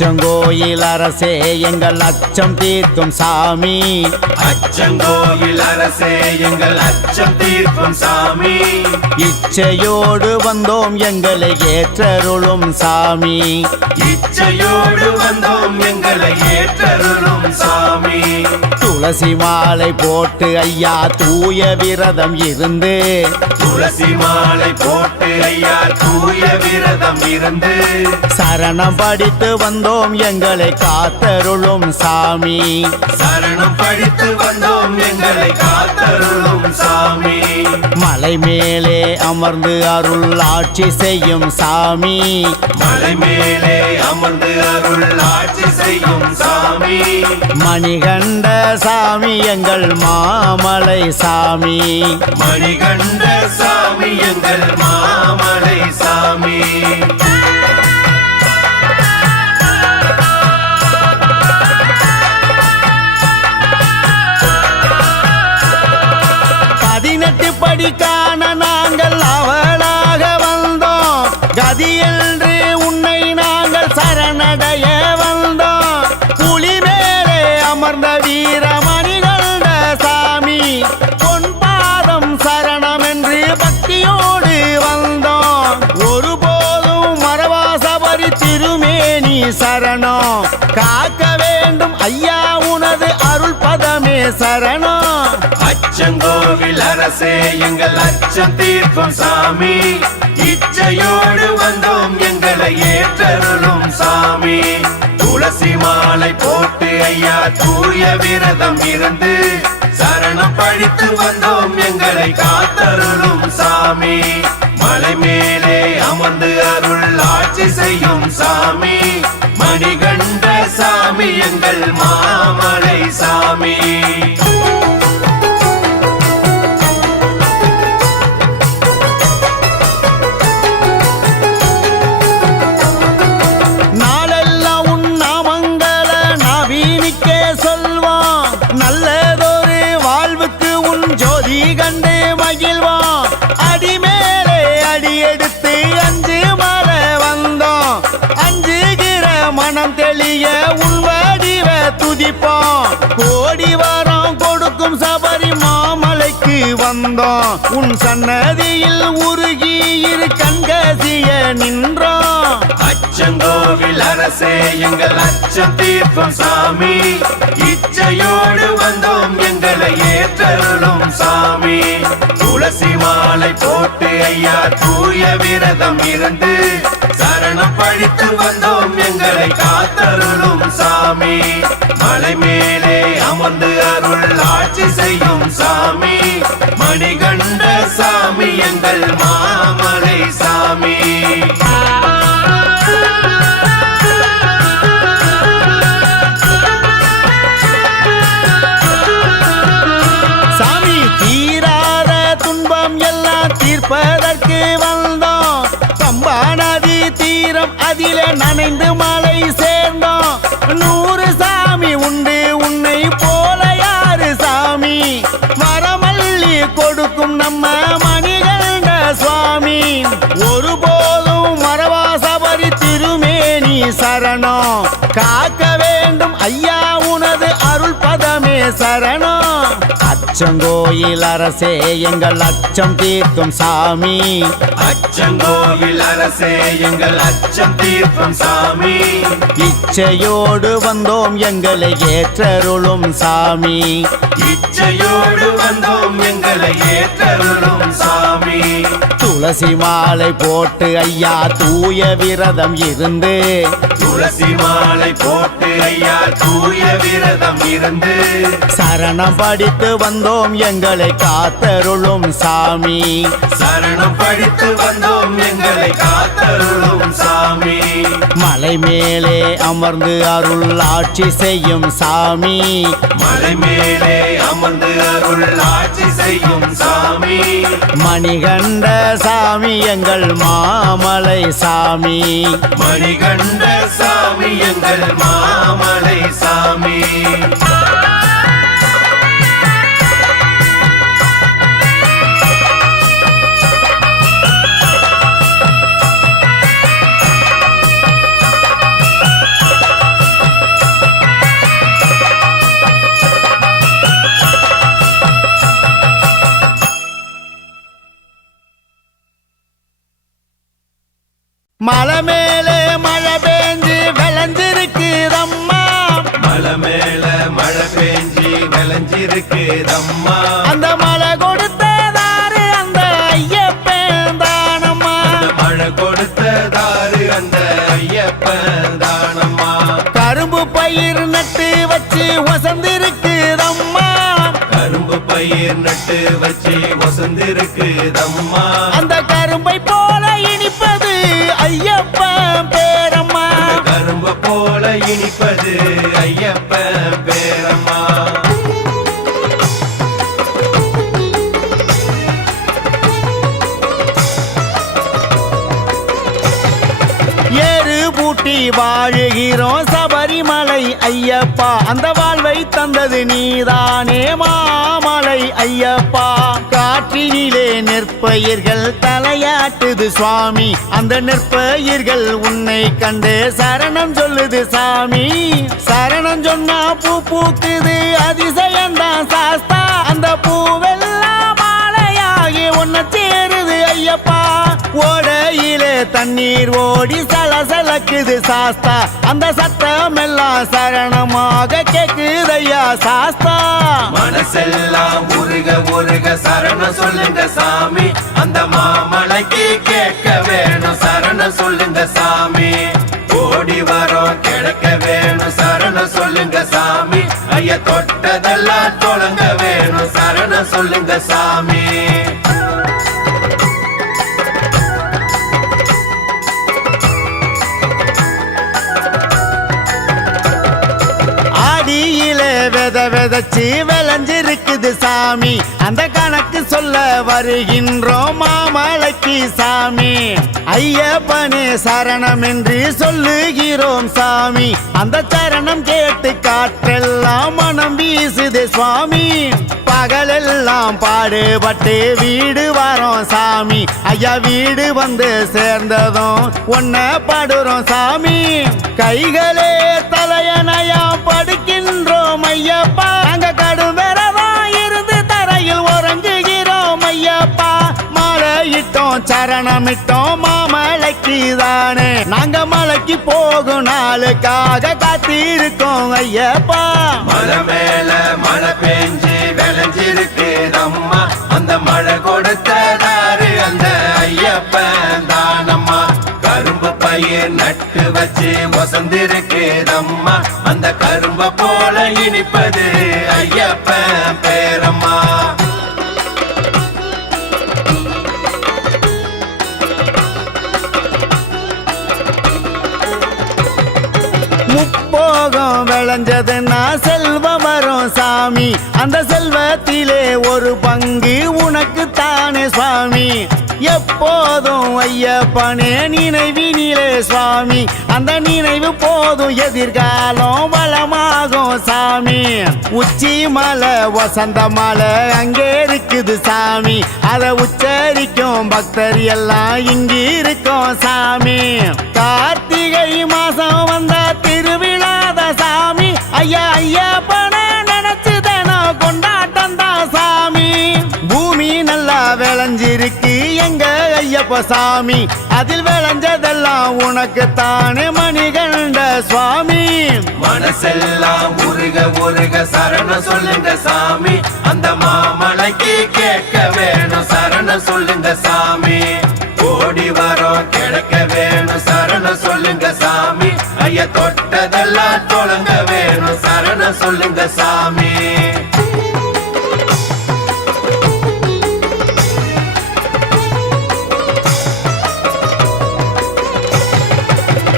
அச்சங்கோயில் அரசே எங்கள் அச்சம் தீர்க்கும் சாமி. அச்சங்கோயில் அரசே எங்கள் அச்சம் தீர்க்கும் சாமி. இச்சையோடு வந்தோம் எங்களை ஏற்றருளும் சாமி. இச்சையோடு வந்தோம் எங்களை ஏற்றருளும் சாமி. துளசி மாலை போட்டு ஐயா தூய விரதம் இருந்து. துளசி மாலை போட்டு ஐயா தூய விரதம் இருந்து. சரணம் படித்து வந்தோம் எங்களை காத்தருளும் சாமி. சரணம் படித்து வந்தோம் எங்களை காத்தருளும் சாமி. மலை மேலே அமர்ந்து அருள் ஆட்சி செய்யும் சாமி. மலை மேலே அமர்ந்து அருள் ஆட்சி செய்யும் சாமி. மணிகண்ட சாமி எங்கள் மாமலை சாமி. மணிகண்ட சாமி எங்கள் மாமலை சாமி. படிக்கான நாங்கள் அவளாக வந்தோம். கதி என்று உன்னை நாங்கள் சரணடைய வந்தோம். புலி மேலே அமர்ந்த வீரமணிகண்ட சாமி. பொன் பாதம் சரணம் என்று பக்தியோடு வந்தோம். ஒருபோதும் மரவாசபரி திருமேனி சரணம். காக்க வேண்டும் ஐயா உனது அருள் பதமே சரணம். அச்சங்கோவில் அரசே எங்கள் அச்சம் தீர்க்கும் சாமி. இச்சையோடு வந்தோம் எங்களை ஏற்றருளும் சாமி. துளசி மாலை போட்டு ஐயா தூய விரதம் இருந்து. சரணம் படித்து வந்தோம் எங்களை காத்தருளும் சாமி. மலை மேலே அமர்ந்து அருள் ஆட்சி செய்யும் சாமி. மணிகண்ட சாமி எங்கள் மாமலை சாமி. கண்டு மகிழ்வோம். அடிமேலே அடி எடுத்து அஞ்சு மலை வந்தோம். அஞ்சுகிற மனம் தெளிய உன் வடிவ துதிப்போம். கோடி வாரம் கொடுக்கும் சபரி மாமலைக்கு வந்தோம். உன் சன்னதியில் உருகி இரு கண்கசிய நின்றோம். அச்சங்கோவில் அரசே எங்கள் அச்சம் தீர்க்கும் சாமி. இச்சையோடு வந்தோம் எங்களை ஏற்றருளும் சாமி. துளசி மாலை போட்டு ஐயா தூய விரதம் இருந்து. சரணம் படித்து வந்தோம் எங்களை காத்தருளும் சாமி. மலை மேலே அமர்ந்து அருள் ஆட்சி செய்யும் சாமி. மணிகண்ட சாமி எங்கள் மாமலை சாமி. தீர்ப்பதற்கு வந்தோம். பம்பா நதி தீரம் அதிலே நனைந்து மலை சேர்ந்தோம். 100 சாமி உண்டு உன்னை போல யாரு சாமி. வரமல்லி கொடுக்கும் நம்ம மணிகண்ட சுவாமி. ஒருபோதும் மரவாசபரி திருமேனி சரணம். காக்க வேண்டும் ஐயா உனது அருள் பதமே சரணம். அச்சங்கோயில் அரசே எங்கள் அச்சம் தீர்க்கும் சாமி. அச்சங்கோயில் அரசே எங்கள் அச்சம் தீர்க்கும் சாமி. இச்சையோடு வந்தோம் எங்களை ஏற்றருளும் சாமி. இச்சையோடு வந்தோம் எங்களை ஏற்றருளும் சாமி. துளசி மாலை போட்டு ஐயா தூய விரதம் இருந்து. துளசி மாலை போட்டு ஐயா தூய விரதம் இருந்து. சரணம் படித்து வந்தோம் எங்களை காத்தருளும் சாமி. சரணம் படித்து வந்தோம் எங்களை காத்தருளும் சாமி. மலை மேலே அமர்ந்து அருள் ஆட்சி செய்யும் சாமி. மலை மேலே அமர்ந்து அருள் ஆட்சி செய்யும் சாமி. மணிகண்ட சாமி எங்கள் மாமலை சாமி. மணிகண்ட சாமி எங்கள் மாமலை சாமி. மலை மேலே மழை பெஞ்சு விளைஞ்சிருக்குதம்மா மலை மேல மழை பெஞ்சி விளைஞ்சிருக்குதம்மா அந்த மழை கொடுத்ததாரு அந்த ஐயப்பன் தானம்மா மழை கொடுத்ததாரு அந்த ஐயப்பன் தானம்மா கரும்பு பயிர் நட்டு வச்சு வசந்திருக்குதம்மா கரும்பு பயிர் நட்டு வச்சு வசந்திருக்குதம்மா அந்த கரும்பை போல இனிப்பது ஐயப்பன் பேரம்மா கரும்பு போல இனிப்பது ஐயப்பன் பேரம்மா ஏறு பூட்டி வாழுகிறோம் சபரிமலை ஐயப்பா அந்த வாழ்வை தந்தது நீதானே மாமலை ஐயப்பா காற்றினிலே நெற்பயிர்கள் தலையாட்டுது சுவாமி அந்த நெற்பயிர்கள் உன்னை கண்டு சரணம் சொல்லுது சாமி சரணம் சொன்னா பூ பூக்குது அதிசயம்தான் சாஸ்தா அந்த பூவெல்லாம் மாலையாகி உன்னை சேருது ஐயப்பா ஓடையிலே தண்ணீர் ஓடி சலசலக்குது சாஸ்தா அந்த சத்தம் எல்லாம் சரணமாக கேக்குதையா சாஸ்தா மனசெல்லாம் உருக உருக சரணம் சொல்லுங்க சாமி அந்த மாமலைக்கு கேட்க வேணும் சரணம் சொல்லுங்க சாமி ஓடி வரோம் கிடக்க வேணும் சரணம் சொல்லுங்க சாமி ஐயா தொட்டதெல்லாம் தொடங்க வேணும் சரணம் சொல்லுங்க சாமி ஆடியிலே விதைச்சு விளைஞ்சிருக்குது சாமி அந்த கணக்கு சொல்ல வருகின்றோம் மாமலைக்கு சாமி ஐயப்பனே சரணம் என்று சொல்லுகிறோம் சாமி அந்த சரணம் கேட்டு காற்றெல்லாம் மனம் வீசுது சுவாமி பகலெல்லாம் பாடுபட்டு வீடு வரோம் சாமி ஐயா வீடு வந்து சேர்ந்ததும் ஒன்ன பாடுறோம் சாமி கைகளே தலையணையா படுக்கின்றோம் ஐயப்பா அங்க கடும் விரதம் இருந்து தரையில் உறங்குகிறோம் ஐயப்பா மாலையிட்டோம் சரணமிட்டோம் மாமலைக்கு தானே நாங்க மலைக்கு போகும் நாளுக்காக காத்திருக்கோம் ஐயப்பா மலை மேல மழை பெஞ்சு விளைஞ்சிருக்குதம்மா அந்த மழை கொடுத்ததாரு அந்த ஐயப்பன் தானம்மா கரும்பு பயிர் நட்டு வச்சு வசந்திருக்குதம்மா அந்த கரும்பை போல இனிப்பது ஐயப்பன் பேரம்மா முப்போகம் விளைஞ்சதுன்னா செல்வம் வரும் சாமி அந்த செல்வத்திலே ஒரு பங்கு உனக்கு தானே சுவாமி எப்போதும் ஐயப்பனே நினைவினிலே சுவாமி அந்த நினைவு போதும் எதிர்காலம் வளமாகும் சாமி உச்சி மலை வசந்த மலை அங்கே இருக்குது சாமி அதை உச்சரிக்கும் பக்தர் எல்லாம் இங்கு இருக்கும் சாமி கார்த்திகை மாசம் வந்தா திருவிழாத சாமி ஐயா ஐயப்பன நினைச்சு தினம் கொண்டாட்டம் தான் சாமி பூமி நல்லா விளைஞ்சிருக்கு எங்க ஐயப்ப சாமி அதில் விளைஞ்சதெல்லாம் உனக்கு தானே மணிகண்ட சுவாமி மனசெல்லாம் உருக உருக சரணம் சொல்லுங்க சாமி அந்த மாமலைக்கு கேட்க வேணும் சரணம் சொல்லுங்க சாமி ஓடி வரோம் கிடக்க வேணும் சரணம் சொல்லுங்க சாமி ஐயா தொட்டதெல்லாம் தொடங்க வேணும் சரணம் சொல்லுங்க சாமி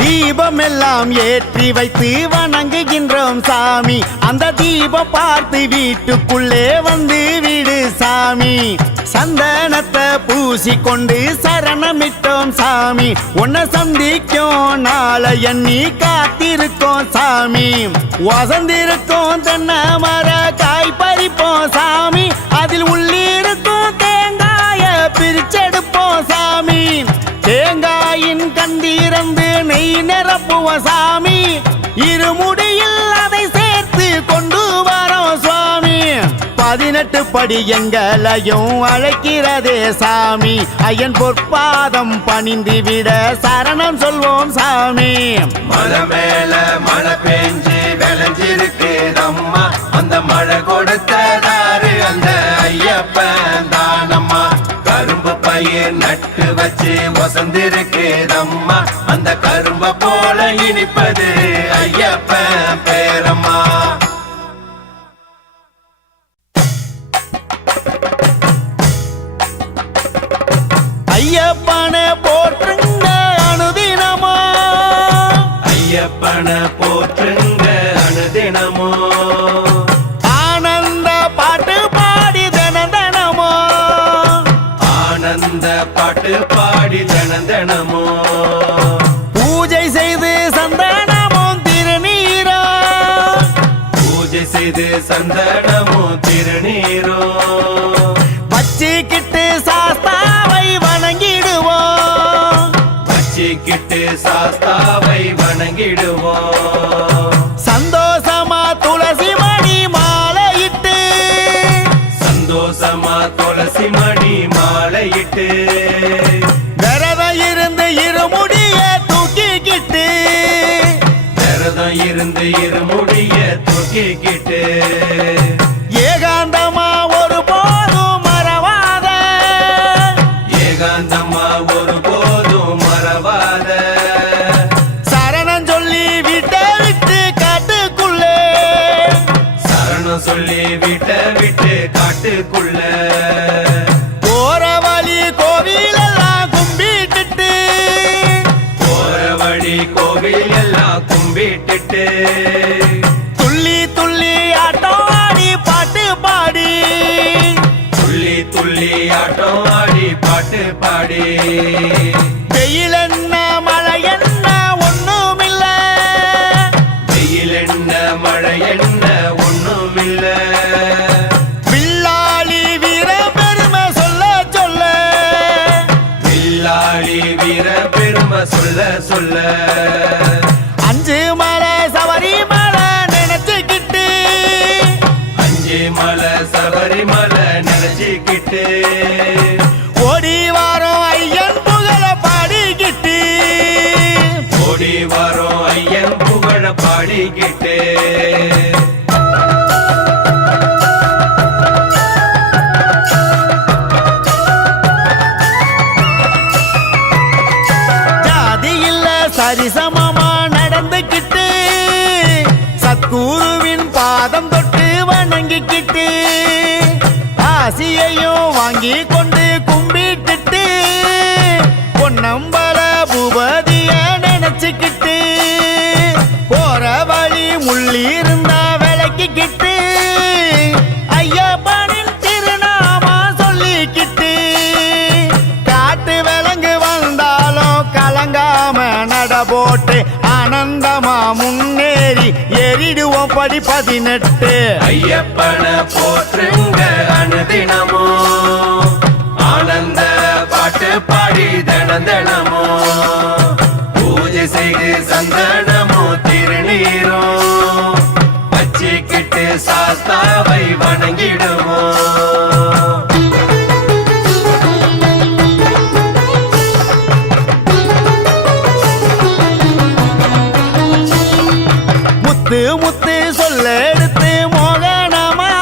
தீபம் எல்லாம் ஏற்றி வைத்து வணங்குகின்றோம் சாமி அந்த தீபம் பார்த்து வீட்டுக்குள்ளே வந்து விடு சாமி சந்தனத்தை பூசிக்கொண்டு சரணமிட்டோம் சாமி உன்னை சந்திக்கும் நாளை எண்ணி காத்திருக்கோம் சாமி வசந்திருக்கும் தென்னை மர காய் பறிப்போம் சாமி அதில் உள்ளிருக்கும் தேங்காய பிரிச்செடுப்போம் சாமி தேங்காயின் கந்திறந்து நெய் நிரப்புவோம் சாமி இருமுடியில் அதை சேர்த்து கொண்டு வரோம் சுவாமி 18 பதினெட்டுப்படி எங்களையும் அழைக்கிறதே சாமி. ஐயன் பொற்பாதம் பணிந்து விட சரணம் சொல்வோம் சாமி. மலை மேல மழை பெஞ்சு விளைஞ்சிருக்குதம்மா, அந்த மழை கொடுத்ததாரு அந்த ஐயப்பன் தானம்மா. கரும்பு பயிர் நட்டு வச்சு வசந்திருக்குதம்மா, அந்த கரும்ப போல இனிப்பது ஐயப்பன் பேரம்மா. ஐயப்பனை போற்றுங்க அனுதினமோ, ஐயப்பனை போற்றுங்க அனுதினமோ, ஆனந்த பாட்டு பாடி தினமோ, ஆனந்த பாட்டு பாடி தினமோ, பூஜை செய்து சந்தனமும் திருநீரோ, பூஜை செய்து சந்தனமும் திருநீரோ, வச்சிக்கிட்டு சாஸ்தாவை வணங்கிடுவோம், வச்சிக்கிட்டு சாஸ்தாவை வணங்கிடுவோம். சந்தோஷமா துளசி மணி மாலையிட்டு, சந்தோஷமா துளசி மணி மாலையிட்டு, விரதம் இருந்து இருமுடிய தூக்கிக்கிட்டு, விரதம் இருந்து இருமுடிய தூக்கிக்கிட்டு, ஏகாந்தமா ஒரு போதும் மறவாத, ஏகாந்தமா ஒரு போதும் மறவாத, சரணம் சொல்லி வீட்டை விட்டு காட்டுக்குள்ளே, சரணம் சொல்லி விட்ட விட்டு காட்டுக்குள்ள, போற வழி கோவில் எல்லாம் கும்பிட்டுட்டு, போற வழி கோவில் எல்லாம் கும்பிட்டுட்டு, துள்ளி துள்ளி ஆட்டம் ஆடி பாட்டு பாடி, துள்ளி துள்ளி ஆட்டம் ஆடி பாட்டு பாடி, வெயில் என்ன மழை என்ன ஒண்ணுமில்ல, வெயில் என்ன மழை என்ன ஒண்ணுமில்ல, வில்லாளி வீர பெருமை சொல்ல சொல்ல, வில்லாளி வீர பெருமை சொல்ல சொல்ல, அஞ்சு மலை சபரி மலை நினைச்சுக்கிட்டு, அஞ்சு மலை சபரிமலை நினைச்சுக்கிட்டு, ஓடி வாரோம் ஐயன் புகழ பாடிக்கிட்டு, ஓடி வரோம் ஐயன் புகழ பாடிக்கிட்டு, ஜாதி இல்ல சரிசமமா நடந்துக்கிட்டு, சத்குருவின் பாதம் தொட்டு வணங்கிக்கிட்டு, ஆசியையும் வாங்கி கொண்டு கும்பிட்டுட்டு, பொன்னம்பல பூபதிய நினைச்சுக்கிட்டு, போற வழி முள்ளி இருந்தா விளக்கிக்கிட்டு, ஐயப்பனின் திருநாமா சொல்லிக்கிட்டு, காட்டு விலங்கு வந்தாலும் கலங்காம நட போட்டு, ஆனந்தமா முன்னேறி ஏறிடுவோம் படி 18. ஐயப்பனை போற்றுங்க அனுதினமோ, ஆனந்த பாட்டு பாடி தினமோ, பூஜை செய்து சந்தனமோ திருநீரோ, வச்சிக்கிட்டு சாஸ்தாவை வணங்கிடுவோம். முத்து முத்து சொல்ல எடுத்து மோகனமா,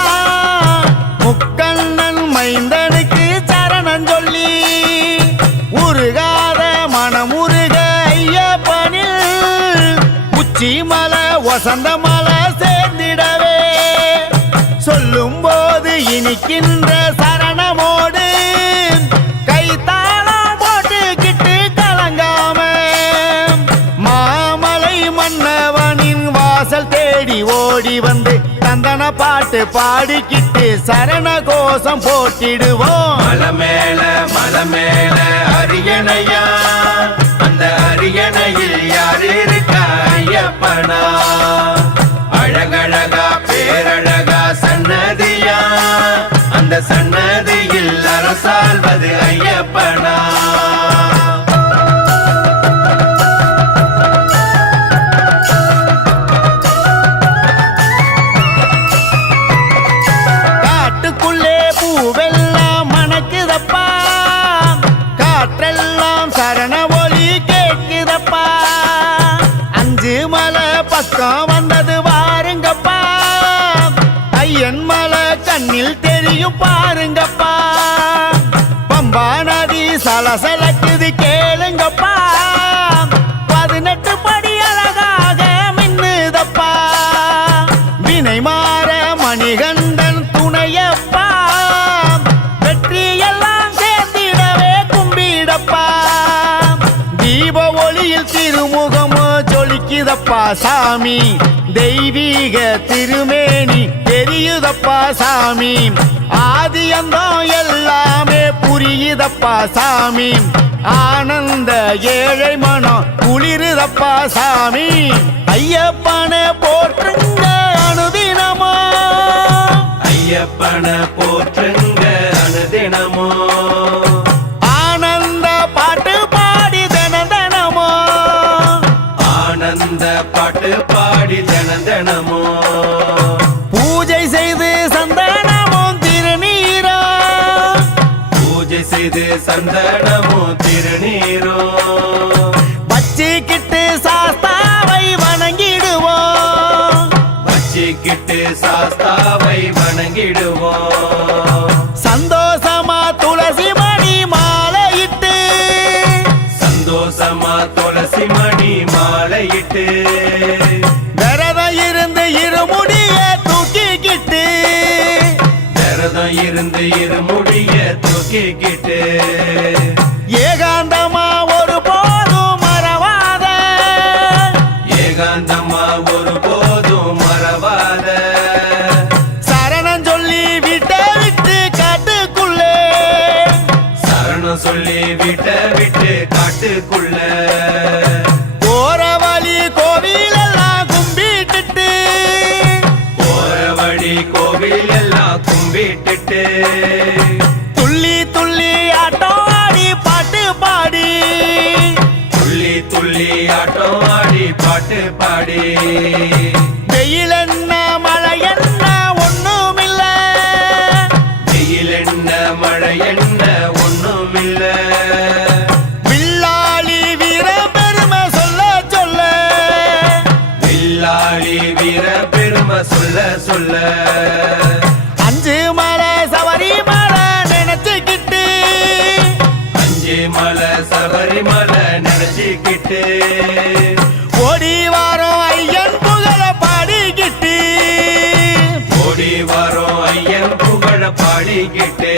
முக்கண்ணன் மைந்தனுக்கு சரணம் சொல்லி, உருகாத மனமுருக ஐயப்பனில், உச்சி மலை வசந்த மலை சேர்ந்திடவே, சொல்லும் போது இனிக்கின்ற சரணமோடு, கைத்தாளம் போட்டுக்கிட்டு கலங்காம, மாமலை மன்னவனின் வாசல் தேடி ஓடி வந்து, தந்தன பாட்டு பாடிக்கிட்டு சரண கோஷம் போட்டிடுவோம். மலை மேல அரியணையா, அந்த அரியணையில் யார் இருக்கா ஐயப்பனா, அழகழகா பேரழகா சன்னதியா, அந்த சன்னதியில் அரசாள்வது ஐயப்பனா. காட்டுக்குள்ள பாருங்கப்பா பம்பா நதி சலசலக்குது கேளுங்கப்பா 18 படி அழகாக மின்னுதப்பா வினை மாற மணிகண்டன் துணையப்பா வெற்றி எல்லாம் சேர்ந்திடவே கும்பிடப்பா தீப ஒளியில் திருமுகமோ ஜொலிக்குதப்பா சாமி தெய்வீக திருமேனி தெரியுதப்பா சாமி ஆதியந்தம் எல்லாமே புரியுதப்பா சாமி ஆனந்த ஏழை மனம் குளிருதப்பா சாமி ஐயப்பனை போற்றுங்க அனுதினமோ ஐயப்பனை போற்றுங்க அனுதினமோ ஆனந்த பாட்டு பாடி தினமோ ஆனந்த பாட்டு பாடி தினமோ பூஜை செய்து சந்தனமும் திருநீரோ பூஜை செய்து சந்தனமும் திருநீரோ வச்சிக்கிட்டு சாஸ்தாவை வணங்கிடுவோம் வச்சிக்கிட்டு சாஸ்தாவை வணங்கிடுவோம் சந்தோஷமா துளசி மணி மாலையிட்டு சந்தோஷமா துளசி மணி மாலையிட்டு விரதம் இருந்து இருமுடிய தூக்கிக்கிட்டு விரதம் இருந்து இருமுடிய தூக்கிக்கிட்டு ஏகாந்தமா ஒரு போதும் மறவாத ஏகாந்தமா ஒரு போதும் மறவாத சரணம் சொல்லி விட்டு காட்டுக்குள்ளே சரணம் சொல்லி விட்டு காட்டுக்குள்ள போற வழி கோவில் எல்லாம் கும்பிட்டுட்டு போற வழி கோவில் எல்லாம் கும்பிட்டுட்டு துள்ளி துள்ளி ஆட்டம் ஆடி பாட்டு பாடி துள்ளி துள்ளி ஆட்டம் ஆடி பாட்டு பாடி வெயில் என்ன மழை என்ன ஒண்ணுமில்ல வெயில் என்ன மழை என்ன ஒண்ணுமில்ல வில்லாளி வீர பெருமை சொல்ல சொல்ல வில்லாளி வீர பெருமை சொல்ல சொல்ல 5 மலை சபரிமலை நினைச்சுக்கிட்டு 5 மலை சபரிமலை நினைச்சுக்கிட்டு ஓடி வாரோம் ஐயன் புகழ பாடிக்கிட்டு ஓடி வரோம் ஐயன் புகழ பாடிக்கிட்டு